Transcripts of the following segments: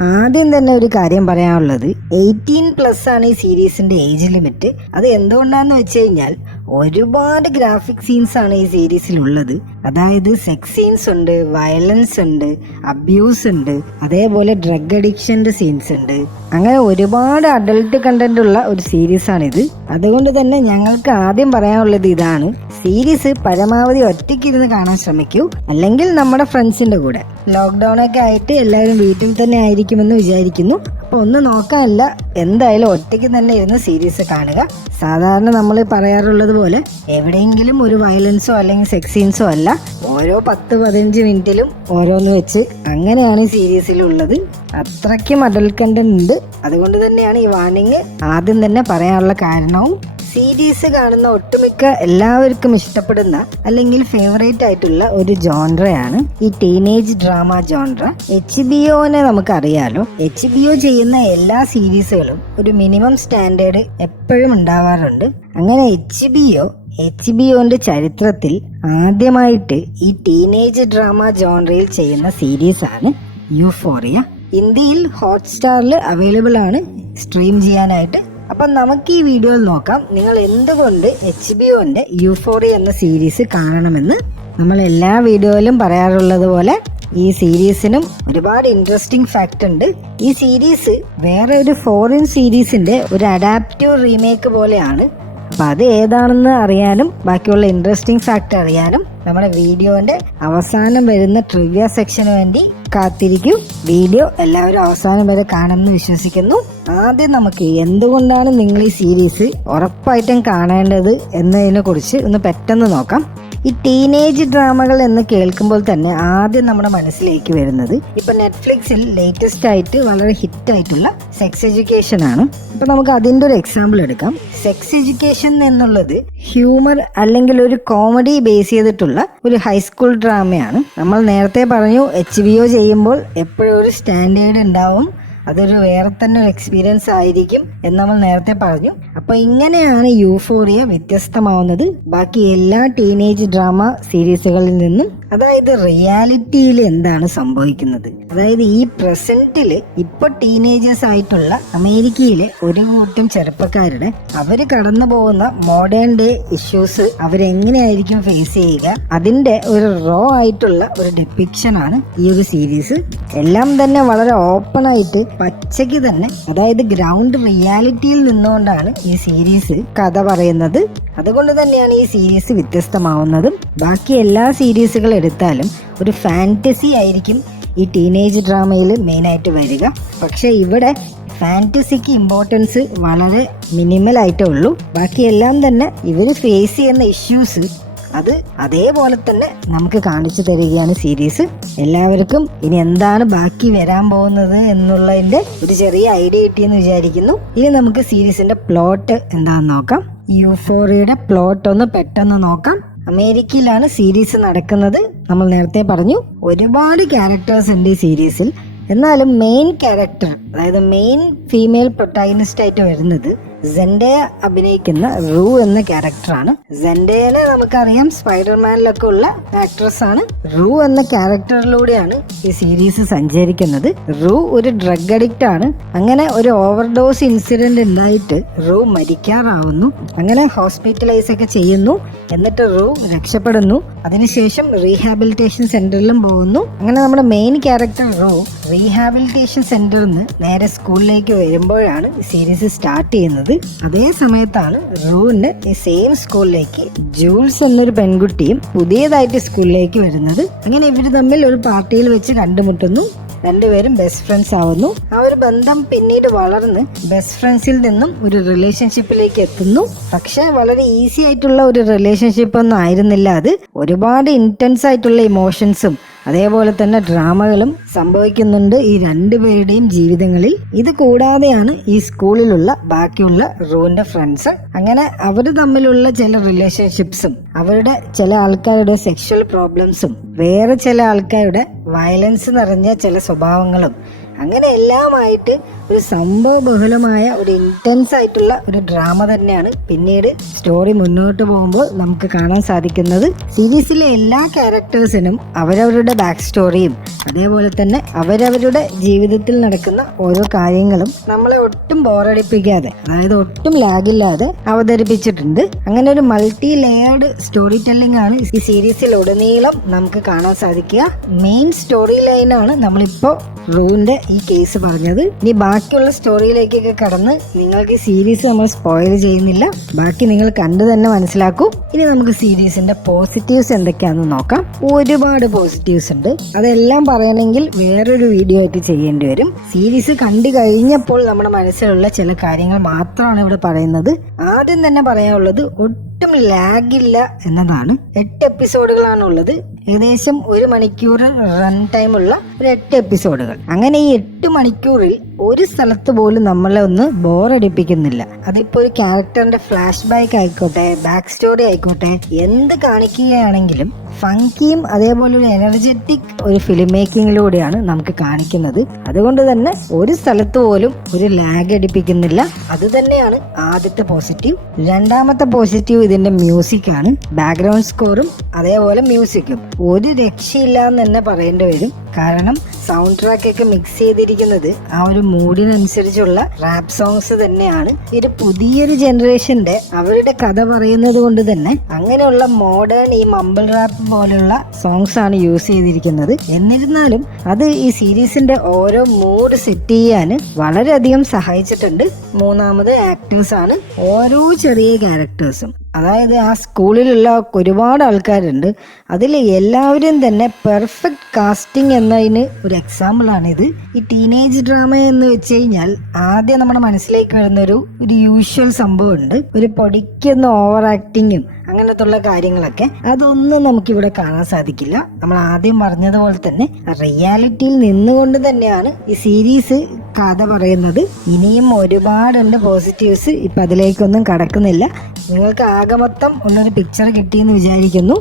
ആദ്യം തന്നെ ഒരു കാര്യം പറയാനുള്ളത് 18+ ആണ് ഈ സീരീസിന്റെ ഏജ് ലിമിറ്റ്. അത് എന്തുകൊണ്ടാന്ന് വെച്ച് കഴിഞ്ഞാൽ ഒരുപാട് ഗ്രാഫിക് സീൻസ് ആണ് ഈ സീരീസിലുള്ളത്. അതായത് സെക്സ് സീൻസ് ഉണ്ട്, വയലൻസ് ഉണ്ട്, അബ്യൂസ് ഉണ്ട്, അതേപോലെ ഡ്രഗ് അഡിക്ഷന്റെ സീൻസ് ഉണ്ട്. അങ്ങനെ ഒരുപാട് അഡൾട്ട് കണ്ടന്റ് ഉള്ള ഒരു സീരീസ് ആണിത്. അതുകൊണ്ട് തന്നെ ഞങ്ങൾക്ക് ആദ്യം പറയാനുള്ളത് ഇതാണ്: സീരീസ് പരമാവധി ഒറ്റയ്ക്കിരുന്ന് കാണാൻ ശ്രമിക്കൂ, അല്ലെങ്കിൽ നമ്മുടെ ഫ്രണ്ട്സിന്റെ കൂടെ. ലോക്ക്ഡൌൺ ഒക്കെ ആയിട്ട് എല്ലാവരും വീട്ടിൽ തന്നെ ആയിരിക്കുമെന്ന് വിചാരിക്കുന്നു. അപ്പോൾ ഒന്ന് നോക്കാനല്ല, എന്തായാലും ഒറ്റയ്ക്ക് തന്നെ ഇരുന്ന് സീരീസ് കാണുക. സാധാരണ നമ്മൾ പറയാറുള്ളത് പോലെ എവിടെയെങ്കിലും ഒരു വയലൻസോ അല്ലെങ്കിൽ സെക്സ് സീൻസോ അല്ല, ഓരോ 10-15 മിനിറ്റിലും ഓരോന്ന് വെച്ച് അങ്ങനെയാണ് ഈ സീരീസിലുള്ളത്. അത്രയ്ക്കും അഡൽട്ട് കണ്ടന്റ് ഉണ്ട്. അതുകൊണ്ട് തന്നെയാണ് ഈ വാർണിംഗ് ആദ്യം തന്നെ പറയാനുള്ള കാരണവും. സീരീസ് കാണുന്ന ഒട്ടുമിക്ക എല്ലാവർക്കും ഇഷ്ടപ്പെടുന്ന അല്ലെങ്കിൽ ഫേവറേറ്റ് ആയിട്ടുള്ള ഒരു ജോൺറയാണ് ഈ ടീനേജ് ഡ്രാമ ജോൺറ. HBO-നെ നമുക്കറിയാലോ. HBO ചെയ്യുന്ന എല്ലാ സീരീസുകളും ഒരു മിനിമം സ്റ്റാൻഡേർഡ് എപ്പോഴും ഉണ്ടാവാറുണ്ട്. അങ്ങനെ HBO-ന്റെ ചരിത്രത്തിൽ ആദ്യമായിട്ട് ഈ ടീനേജ് ഡ്രാമ ജോൺറയിൽ ചെയ്യുന്ന സീരീസാണ് യൂഫോറിയ. ഇന്ത്യയിൽ ഹോട്ട്സ്റ്റാറിൽ അവൈലബിൾ ആണ് സ്ട്രീം ചെയ്യാനായിട്ട്. അപ്പം നമുക്ക് ഈ വീഡിയോയിൽ നോക്കാം നിങ്ങൾ എന്തുകൊണ്ട് HBO-ന്റെ യൂഫോറിയ എന്ന സീരീസ് കാണണമെന്ന്. നമ്മൾ എല്ലാ വീഡിയോയിലും പറയാറുള്ളത് പോലെ ഈ സീരീസിനും ഒരുപാട് ഇൻട്രസ്റ്റിംഗ് ഫാക്റ്റ് ഉണ്ട്. ഈ സീരീസ് വേറെ ഒരു ഫോറിൻ സീരീസിന്റെ ഒരു അഡാപ്റ്റീവ് റീമേക്ക് പോലെയാണ്. അപ്പം അത് ഏതാണെന്ന് അറിയാനും ബാക്കിയുള്ള ഇൻട്രസ്റ്റിംഗ് ഫാക്റ്റ് അറിയാനും നമ്മുടെ വീഡിയോന്റെ അവസാനം വരുന്ന ട്രിവ്യ സെക്ഷന് വേണ്ടി കാത്തിരിക്കും. വീഡിയോ എല്ലാവരും അവസാനം വരെ കാണുമെന്ന് വിശ്വസിക്കുന്നു. ആദ്യം നമുക്ക് എന്തുകൊണ്ടാണ് നിങ്ങൾ ഈ സീരീസ് ഉറപ്പായിട്ടും കാണേണ്ടത് എന്നതിനെ കുറിച്ച് ഒന്ന് പെട്ടെന്ന് നോക്കാം. ഈ ടീനേജ് ഡ്രാമകൾ എന്ന് കേൾക്കുമ്പോൾ തന്നെ ആദ്യം നമ്മുടെ മനസ്സിലേക്ക് വരുന്നത് ഇപ്പൊ നെറ്റ്ഫ്ലിക്സിൽ ലേറ്റസ്റ്റ് ആയിട്ട് വളരെ ഹിറ്റ് ആയിട്ടുള്ള സെക്സ് എഡ്യൂക്കേഷൻ ആണ്. ഇപ്പൊ നമുക്ക് അതിന്റെ ഒരു എക്സാമ്പിൾ എടുക്കാം. സെക്സ് എഡ്യൂക്കേഷൻ എന്നുള്ളത് ഹ്യൂമർ അല്ലെങ്കിൽ ഒരു കോമഡി ബേസ് ചെയ്തിട്ടുള്ള ഒരു ഹൈസ്കൂൾ ഡ്രാമയാണ്. നമ്മൾ നേരത്തെ പറഞ്ഞു HBO ചെയ്യുമ്പോൾ എപ്പോഴും ഒരു സ്റ്റാൻഡേർഡ് ഉണ്ടാവും, അതൊരു വേറെ തന്നെ ഒരു എക്സ്പീരിയൻസ് ആയിരിക്കും എന്ന് നമ്മൾ നേരത്തെ പറഞ്ഞു. അപ്പൊ ഇങ്ങനെയാണ് യൂഫോറിയ വ്യത്യസ്തമാവുന്നത് ബാക്കി എല്ലാ ടീനേജ് ഡ്രാമ സീരീസുകളിൽ നിന്നും. അതായത് റിയാലിറ്റിയിൽ എന്താണ് സംഭവിക്കുന്നത്, അതായത് ഈ പ്രസന്റില് ഇപ്പൊ ടീനേജേഴ്സ് ആയിട്ടുള്ള അമേരിക്കയിലെ ഒരു കൂട്ടം ചെറുപ്പക്കാരുടെ അവര് കടന്നു പോകുന്ന മോഡേൺ ഡേ ഇഷ്യൂസ് അവരെങ്ങനെയായിരിക്കും ഫേസ് ചെയ്യുക, അതിന്റെ ഒരു റോ ആയിട്ടുള്ള ഒരു ഡെപ്പിക്ഷൻ ആണ് ഈ ഒരു സീരീസ്. എല്ലാം തന്നെ വളരെ ഓപ്പൺ ആയിട്ട് പച്ചയ്ക്ക് തന്നെ, അതായത് ഗ്രൗണ്ട് റിയാലിറ്റിയിൽ നിന്നുകൊണ്ടാണ് ഈ സീരീസ് കഥ പറയുന്നത്. അതുകൊണ്ട് തന്നെയാണ് ഈ സീരീസ് വ്യത്യസ്തമാവുന്നതും. ബാക്കി എല്ലാ സീരീസുകൾ എടുത്താലും ഒരു ഫാന്റസി ആയിരിക്കും ഈ ടീനേജ് ഡ്രാമയിൽ മെയിനായിട്ട് വരിക. പക്ഷെ ഇവിടെ ഫാന്റസിക്ക് ഇമ്പോർട്ടൻസ് വളരെ മിനിമൽ ആയിട്ടേ ഉള്ളൂ. ബാക്കിയെല്ലാം തന്നെ ഇവർ ഫേസ് ചെയ്യുന്ന ഇഷ്യൂസ് അത് അതേപോലെ തന്നെ നമുക്ക് കാണിച്ചു തരികയാണ് സീരീസ്. എല്ലാവർക്കും ഇനി എന്താണ് ബാക്കി വരാൻ പോകുന്നത് എന്നുള്ളതിന്റെ ഒരു ചെറിയ ഐഡിയ കിട്ടിയെന്ന് വിചാരിക്കുന്നു. ഇനി നമുക്ക് സീരീസിന്റെ പ്ലോട്ട് എന്താണെന്ന് നോക്കാം. യൂഫോറിയയുടെ പ്ലോട്ട് ഒന്ന് പെട്ടെന്ന് നോക്കാം. അമേരിക്കയിലാണ് സീരീസ് നടക്കുന്നത്. നമ്മൾ നേരത്തെ പറഞ്ഞു ഒരുപാട് ക്യാരക്ടേഴ്സ് ഉണ്ട് ഈ സീരീസിൽ. എന്നാലും മെയിൻ ക്യാരക്ടർ, അതായത് മെയിൻ ഫീമെയിൽ പ്രൊട്ടാഗനിസ്റ്റ് ആയിട്ട് വരുന്നത് സെൻഡയ അഭിനയിക്കുന്ന റൂ എന്ന ക്യാരക്ടറാണ്. സെൻഡയനെ നമുക്കറിയാം, സ്പൈഡർമാനിലൊക്കെ ഉള്ള ആക്ട്രസ് ആണ്. റൂ എന്ന ക്യാരക്ടറിലൂടെയാണ് ഈ സീരീസ് സഞ്ചരിക്കുന്നത്. റൂ ഒരു ഡ്രഗ് അഡിക്റ്റ് ആണ്. അങ്ങനെ ഒരു ഓവർഡോസ് ഇൻസിഡന്റ് ഉണ്ടായിട്ട് റൂ മരിക്കാറാവുന്നു. അങ്ങനെ ഹോസ്പിറ്റലൈസ് ഒക്കെ ചെയ്യുന്നു. എന്നിട്ട് റൂ രക്ഷപ്പെടുന്നു. അതിനുശേഷം റീഹാബിലിറ്റേഷൻ സെന്ററിലും പോകുന്നു. അങ്ങനെ നമ്മുടെ മെയിൻ ക്യാരക്ടർ റൂ റീഹാബിലിറ്റേഷൻ സെന്ററിൽ നിന്ന് നേരെ സ്കൂളിലേക്ക് വരുമ്പോഴാണ് സീരീസ് സ്റ്റാർട്ട് ചെയ്യുന്നത്. അതേ സമയത്താണ് റൂവിന്റെ ഈ സെയിം സ്കൂളിലേക്ക് ജൂൾസ് എന്നൊരു പെൺകുട്ടിയും പുതിയതായിട്ട് സ്കൂളിലേക്ക് വരുന്നത്. അങ്ങനെ ഇവർ തമ്മിൽ ഒരു പാർട്ടിയിൽ വെച്ച് കണ്ടുമുട്ടുന്നു. രണ്ടുപേരും ബെസ്റ്റ് ഫ്രണ്ട്സ് ആവുന്നു. ആ ഒരു ബന്ധം പിന്നീട് വളർന്ന് ബെസ്റ്റ് ഫ്രണ്ട്സിൽ നിന്നും ഒരു റിലേഷൻഷിപ്പിലേക്ക് എത്തുന്നു. പക്ഷെ വളരെ ഈസി ആയിട്ടുള്ള ഒരു റിലേഷൻഷിപ്പ് ഒന്നും ആയിരുന്നില്ല അത്. ഒരുപാട് ഇന്റൻസ് ആയിട്ടുള്ള ഇമോഷൻസും അതേപോലെ തന്നെ ഡ്രാമകളും സംഭവിക്കുന്നുണ്ട് ഈ രണ്ടുപേരുടെയും ജീവിതങ്ങളിൽ. ഇത് കൂടാതെയാണ് ഈ സ്കൂളിലുള്ള ബാക്കിയുള്ള റൂവിന്റെ ഫ്രണ്ട്സ്. അങ്ങനെ അവർ തമ്മിലുള്ള ചില റിലേഷൻഷിപ്സും അവരുടെ ചില ആൾക്കാരുടെ സെക്ഷൽ പ്രോബ്ലംസും വേറെ ചില ആൾക്കാരുടെ വയലൻസ് നിറഞ്ഞ ചില സ്വഭാവങ്ങളും അങ്ങനെ എല്ലാമായിട്ട് ഒരു സംഭവ ബഹുലമായ ഒരു ഇന്റൻസ് ആയിട്ടുള്ള ഒരു ഡ്രാമ തന്നെയാണ് പിന്നീട് സ്റ്റോറി മുന്നോട്ട് പോകുമ്പോൾ നമുക്ക് കാണാൻ സാധിക്കുന്നത്. സീരീസിലെ എല്ലാ ക്യാരക്ടേഴ്സിനും അവരവരുടെ ബാക്ക് സ്റ്റോറിയും അതേപോലെ തന്നെ അവരവരുടെ ജീവിതത്തിൽ നടക്കുന്ന ഓരോ കാര്യങ്ങളും നമ്മളെ ഒട്ടും ബോറടിപ്പിക്കാതെ, അതായത് ഒട്ടും ലാഗില്ലാതെ അവതരിപ്പിച്ചിട്ടുണ്ട്. അങ്ങനെ ഒരു മൾട്ടി ലെയേർഡ് സ്റ്റോറി ടെല്ലിംഗ് ആണ് ഈ സീരീസിൽ ഉടനീളം നമുക്ക് കാണാൻ സാധിക്കുക. മെയിൻ സ്റ്റോറി ലൈനാണ് നമ്മളിപ്പോ റൂന്റെ ഈ കേസ് പറഞ്ഞത്. ഇനി ബാക്കിയുള്ള സ്റ്റോറിയിലേക്കൊക്കെ കടന്ന് നിങ്ങൾക്ക് ഈ സീരീസ് നമ്മൾ സ്പോയിൽ ചെയ്യുന്നില്ല, ബാക്കി നിങ്ങൾ കണ്ടു തന്നെ മനസ്സിലാക്കൂ. ഇനി നമുക്ക് സീരീസിന്റെ പോസിറ്റീവ്സ് എന്തൊക്കെയാണെന്ന് നോക്കാം. ഒരുപാട് പോസിറ്റീവ്സ് ഉണ്ട്, അതെല്ലാം പറയണമെങ്കിൽ വേറൊരു വീഡിയോ ആയിട്ട് ചെയ്യേണ്ടി വരും. സീരീസ് കണ്ടു കഴിഞ്ഞപ്പോൾ നമ്മുടെ മനസ്സിലുള്ള ചില കാര്യങ്ങൾ മാത്രമാണ് ഇവിടെ പറയുന്നത്. ആദ്യം തന്നെ പറയാനുള്ളത് ഒട്ടും ലാഗില്ല എന്നതാണ്. 8 എപ്പിസോഡുകളാണ് ഉള്ളത്. ഏകദേശം 1 മണിക്കൂർ റൺ ടൈമുള്ള ഒരു 8 എപ്പിസോഡുകൾ. അങ്ങനെ ഈ 8 മണിക്കൂറിൽ ഒരു സ്ഥലത്ത് പോലും നമ്മളെ ഒന്ന് ബോറടിപ്പിക്കുന്നില്ല. അതിപ്പോ ഒരു ക്യാരക്ടറിന്റെ ഫ്ലാഷ് ബാക്ക് ആയിക്കോട്ടെ, ബാക്ക് സ്റ്റോറി ആയിക്കോട്ടെ, എന്ത് കാണിക്കുകയാണെങ്കിലും ഫങ്കിയും അതേപോലെ ഒരു എനർജറ്റിക് ഒരു ഫിലിം മേക്കിങ്ങിലൂടെയാണ് നമുക്ക് കാണിക്കുന്നത്. അതുകൊണ്ട് തന്നെ ഒരു സ്ഥലത്ത് പോലും ഒരു ലാഗ് അടിപ്പിക്കുന്നില്ല. അത് തന്നെയാണ് ആദ്യത്തെ പോസിറ്റീവ്. രണ്ടാമത്തെ പോസിറ്റീവ് ഇതിന്റെ മ്യൂസിക് ആണ്. ബാക്ക്ഗ്രൗണ്ട് സ്കോറും അതേപോലെ മ്യൂസിക്കും ഒരു രക്ഷയില്ല എന്ന് തന്നെ പറയേണ്ടി വരും. കാരണം സൗണ്ട് ട്രാക്ക് ഒക്കെ മിക്സ് ചെയ്തിരിക്കുന്നത് ആ ഒരു മൂഡിനനുസരിച്ചുള്ള റാപ്പ് സോങ്സ് തന്നെയാണ്. ഇത് പുതിയൊരു ജനറേഷന്റെ അവരുടെ കഥ പറയുന്നത് കൊണ്ട് തന്നെ അങ്ങനെയുള്ള മോഡേൺ ഈ മമ്പിൾ റാപ്പ് പോലുള്ള സോങ്സ് ആണ് യൂസ് ചെയ്തിരിക്കുന്നത്. എന്നിരുന്നാലും അത് ഈ സീരീസിന്റെ ഓരോ മൂഡ് സെറ്റ് ചെയ്യാൻ വളരെയധികം സഹായിച്ചിട്ടുണ്ട്. മൂന്നാമത് ആക്ടേഴ്സ് ആണ്. ഓരോ ചെറിയ ക്യാരക്ടേഴ്സും, അതായത് ആ സ്കൂളിലുള്ള ഒരുപാട് ആൾക്കാരുണ്ട്, അതിൽ എല്ലാവരും തന്നെ പെർഫെക്റ്റ് കാസ്റ്റിംഗ് എന്നതിന് ഒരു എക്സാമ്പിൾ ആണിത്. ഈ ടീനേജ് ഡ്രാമ എന്ന് വെച്ച് കഴിഞ്ഞാൽ ആദ്യം നമ്മുടെ മനസ്സിലേക്ക് വരുന്ന ഒരു യൂഷ്വൽ സംഭവം ഉണ്ട്, ഒരു പൊടിക്കുന്ന ഓവർ ആക്ടിങ്ങും അങ്ങനത്തുള്ള കാര്യങ്ങളൊക്കെ. അതൊന്നും നമുക്കിവിടെ കാണാൻ സാധിക്കില്ല. നമ്മൾ ആദ്യം പറഞ്ഞതുപോലെ തന്നെ റിയാലിറ്റിയിൽ നിന്നുകൊണ്ട് തന്നെയാണ് ഈ സീരീസ് കഥ പറയുന്നത്. ഇനിയും ഒരുപാടുണ്ട് പോസിറ്റീവ്സ്, ഇപ്പം അതിലേക്കൊന്നും കടക്കുന്നില്ല. നിങ്ങൾക്ക് ആകെ മൊത്തം ഉള്ളൊരു പിക്ചർ കിട്ടിയെന്ന് വിചാരിക്കുന്നു.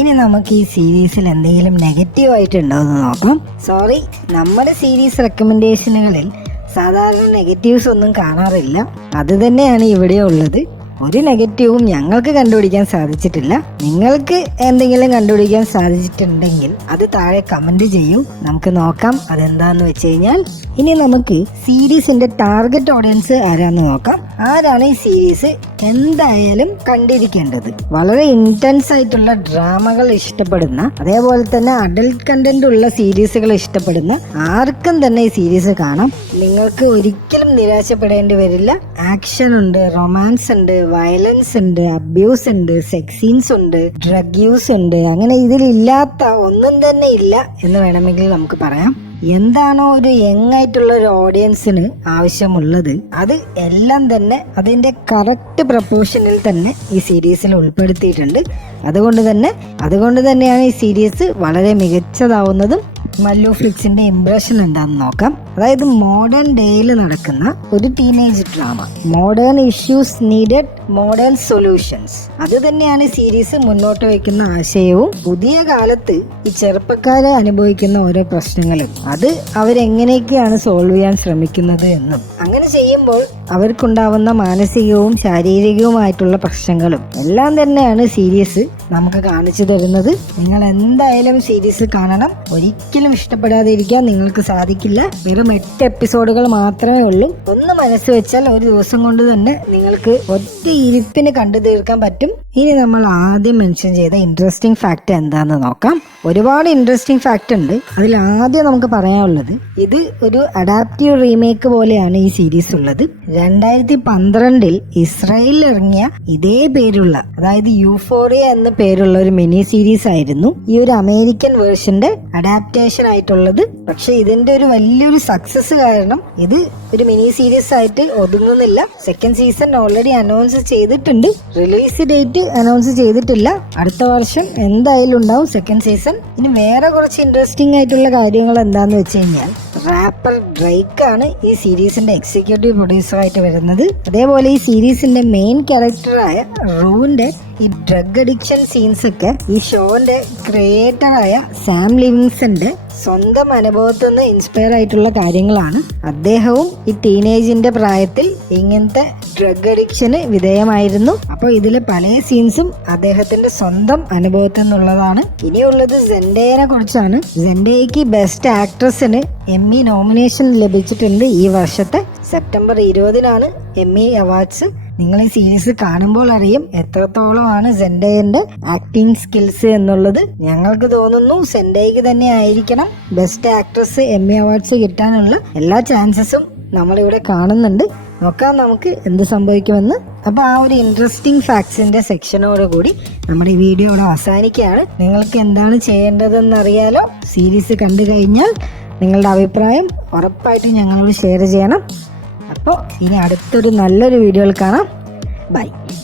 ഇനി നമുക്ക് ഈ സീരീസിൽ എന്തെങ്കിലും നെഗറ്റീവ് ആയിട്ടുണ്ടോ എന്ന് നോക്കാം. സോറി, നമ്മുടെ സീരീസ് റെക്കമെൻഡേഷനുകളിൽ സാധാരണ നെഗറ്റീവ്സ് ഒന്നും കാണാറില്ല. അത് തന്നെയാണ് ഇവിടെ ഉള്ളത്. ഒരു നെഗറ്റീവും ഞങ്ങൾക്ക് കണ്ടുപിടിക്കാൻ സാധിച്ചിട്ടില്ല. നിങ്ങൾക്ക് എന്തെങ്കിലും കണ്ടുപിടിക്കാൻ സാധിച്ചിട്ടുണ്ടെങ്കിൽ അത് താഴെ കമന്റ് ചെയ്യൂ, നമുക്ക് നോക്കാം അതെന്താന്ന് വെച്ച് കഴിഞ്ഞാൽ. ഇനി നമുക്ക് സീരീസിന്റെ ടാർഗറ്റ് ഓഡിയൻസ് ആരാന്ന് നോക്കാം. ആരാണ് ഈ സീരീസ് എന്തായാലും കണ്ടിരിക്കേണ്ടത്? വളരെ ഇന്റൻസ് ആയിട്ടുള്ള ഡ്രാമകൾ ഇഷ്ടപ്പെടുന്ന, അതേപോലെ തന്നെ അഡൽട്ട് കണ്ടന്റ് ഉള്ള സീരീസുകൾ ഇഷ്ടപ്പെടുന്ന ആർക്കും തന്നെ ഈ സീരീസ് കാണാം. നിങ്ങൾക്ക് ഒരിക്കലും നിരാശപ്പെടേണ്ടി വരില്ല. ആക്ഷൻ ഉണ്ട്, റൊമാൻസ് ഉണ്ട്, വയലൻസ് ഉണ്ട്, അബ്യൂസ് ഉണ്ട്, സെക്സ് സീൻസ് ഉണ്ട്, ഡ്രഗ് യൂസ് ഉണ്ട്. അങ്ങനെ ഇതിലില്ലാത്ത ഒന്നും തന്നെ ഇല്ല എന്ന് വേണമെങ്കിൽ നമുക്ക് പറയാം. എന്താണോ ഒരു യങ് ആയിട്ടുള്ള ഒരു ഓഡിയൻസിന് ആവശ്യമുള്ളത് അത് എല്ലാം തന്നെ അതിന്റെ കറക്റ്റ് പ്രപ്പോർഷനിൽ തന്നെ ഈ സീരീസിൽ ഉൾപ്പെടുത്തിയിട്ടുണ്ട്. അതുകൊണ്ട് തന്നെയാണ് ഈ സീരീസ് വളരെ മികച്ചതാവുന്നതും. മല്ലു ഫ്ലിക്സിന്റെ ഇംപ്രഷൻ എന്താണെന്ന് നോക്കാം. അതായത് മോഡേൺ ഡേയിൽ നടക്കുന്ന ഒരു teenage drama, modern issues needed modern solutions. അത് തന്നെയാണ് സീരീസ് മുന്നോട്ട് വയ്ക്കുന്ന ആശയവും. പുതിയ കാലത്ത് ഈ ചെറുപ്പക്കാരെ അനുഭവിക്കുന്ന ഓരോ പ്രശ്നങ്ങളും അത് അവരെങ്ങനെയൊക്കെയാണ് സോൾവ് ചെയ്യാൻ ശ്രമിക്കുന്നത് എന്നും, അങ്ങനെ ചെയ്യുമ്പോൾ അവർക്കുണ്ടാവുന്ന മാനസികവും ശാരീരികവുമായിട്ടുള്ള പ്രശ്നങ്ങളും എല്ലാം തന്നെയാണ് സീരീസ് നമുക്ക് കാണിച്ചു തരുന്നത്. നിങ്ങൾ എന്തായാലും സീരീസ് കാണണം. ഒരിക്കലും ഇഷ്ടപ്പെടാതെ ഇരിക്കാൻ നിങ്ങൾക്ക് സാധിക്കില്ല. വെറും 8 എപ്പിസോഡുകൾ മാത്രമേ ഉള്ളൂ. ഒന്ന് മനസ്സ് വെച്ചാൽ ഒരു ദിവസം കൊണ്ട് തന്നെ നിങ്ങൾക്ക് ഒറ്റ ഇരിപ്പിന് കണ്ടു തീർക്കാൻ പറ്റും. ഇനി നമ്മൾ ആദ്യം മെൻഷൻ ചെയ്ത ഇൻട്രസ്റ്റിംഗ് ഫാക്ട് എന്താണെന്ന് നോക്കാം. ഒരുപാട് ഇൻട്രസ്റ്റിംഗ് ഫാക്ട് ഉണ്ട്. അതിൽ ആദ്യം നമുക്ക് പറയാനുള്ളത്, ഇത് ഒരു അഡാപ്റ്റീവ് റീമേക്ക് പോലെയാണ് ഈ സീരീസ് ഉള്ളത്. 2012 ഇസ്രായേലിൽ ഇറങ്ങിയ ഇതേ പേരുള്ള, അതായത് യൂഫോറിയ എന്ന പേരുള്ള ഒരു മിനി സീരീസ് ആയിരുന്നു ഈ ഒരു അമേരിക്കൻ വേർഷന്റെ അഡാപ്റ്റേഷൻ ആയിട്ടുള്ളത്. പക്ഷെ ഇതിന്റെ ഒരു വലിയൊരു സക്സസ് കാരണം ഇത് ഒരു മിനി സീരീസ് ആയിട്ട് ഒതുങ്ങുന്നില്ല. സെക്കൻഡ് സീസൺ ഓൾറെഡി അനൗൺസ് ചെയ്തിട്ടുണ്ട്. റിലീസ് ഡേറ്റ് അനൗൺസ് ചെയ്തിട്ടില്ല. അടുത്ത വർഷം എന്തായാലും ഉണ്ടാവും സെക്കൻഡ് സീസൺ. ഇനി വേറെ കുറച്ച് ഇൻട്രസ്റ്റിംഗ് ആയിട്ടുള്ള കാര്യങ്ങൾ എന്താന്ന് വെച്ച് കഴിഞ്ഞാൽ, റാപ്പർ ഡ്രേക്ക് ആണ് ഈ സീരീസിന്റെ എക്സിക്യൂട്ടീവ് പ്രൊഡ്യൂസർ ആയിട്ട് വരുന്നത്. അതേപോലെ ഈ സീരീസിന്റെ മെയിൻ ക്യാരക്ടറായ റൂന്റെ ഈ ഡ്രഗ് അഡിക്ഷൻ സീൻസ് ഒക്കെ ഈ ഷോന്റെ ക്രിയേറ്ററായ സാം ലിവിങ്സന്റെ സ്വന്തം അനുഭവത്തിൽ നിന്ന് ഇൻസ്പയർ ആയിട്ടുള്ള കാര്യങ്ങളാണ്. അദ്ദേഹവും ഈ ടീനേജിന്റെ പ്രായത്തിൽ ഇങ്ങനത്തെ ഡ്രഗ് അഡിക്ഷന് വിധേയമായിരുന്നു. അപ്പോൾ ഇതിലെ പല സീൻസും അദ്ദേഹത്തിന്റെ സ്വന്തം അനുഭവത്തിൽ നിന്നുള്ളതാണ്. ഇനിയുള്ളത് സെൻഡേയനെ കുറിച്ചാണ്. സെൻഡേയ്ക്ക് ബെസ്റ്റ് ആക്ട്രസിന് എമ്മി നോമിനേഷൻ ലഭിച്ചിട്ടുണ്ട്. ഈ വർഷത്തെ സെപ്റ്റംബർ 20 എമ്മി അവാർഡ്സ്. നിങ്ങൾ ഈ സീരീസ് കാണുമ്പോൾ അറിയും എത്രത്തോളമാണ് സെൻഡേയന്റെ ആക്ടിങ് സ്കിൽസ് എന്നുള്ളത്. ഞങ്ങൾക്ക് തോന്നുന്നു സെൻഡേയ്ക്ക് തന്നെ ആയിരിക്കണം ബെസ്റ്റ് ആക്ട്രസ് എമ്മി അവാർഡ്സ് കിട്ടാനുള്ള എല്ലാ ചാൻസസും നമ്മളിവിടെ കാണുന്നുണ്ട്. നോക്കാം നമുക്ക് എന്ത് സംഭവിക്കുമെന്ന്. അപ്പോൾ ആ ഒരു ഇൻട്രസ്റ്റിംഗ് ഫാക്ട്സിന്റെ സെക്ഷനോട് കൂടി നമ്മുടെ ഈ വീഡിയോ ഇവിടെ അവസാനിക്കുകയാണ്. നിങ്ങൾക്ക് എന്താണ് ചെയ്യേണ്ടതെന്ന് അറിയാലോ. സീരീസ് കണ്ടു കഴിഞ്ഞാൽ നിങ്ങളുടെ അഭിപ്രായം ഉറപ്പായിട്ടും ഞങ്ങളോട് ഷെയർ ചെയ്യണം. അപ്പോൾ ഇനി അടുത്തൊരു നല്ലൊരു വീഡിയോയിൽ കാണാം. ബൈ.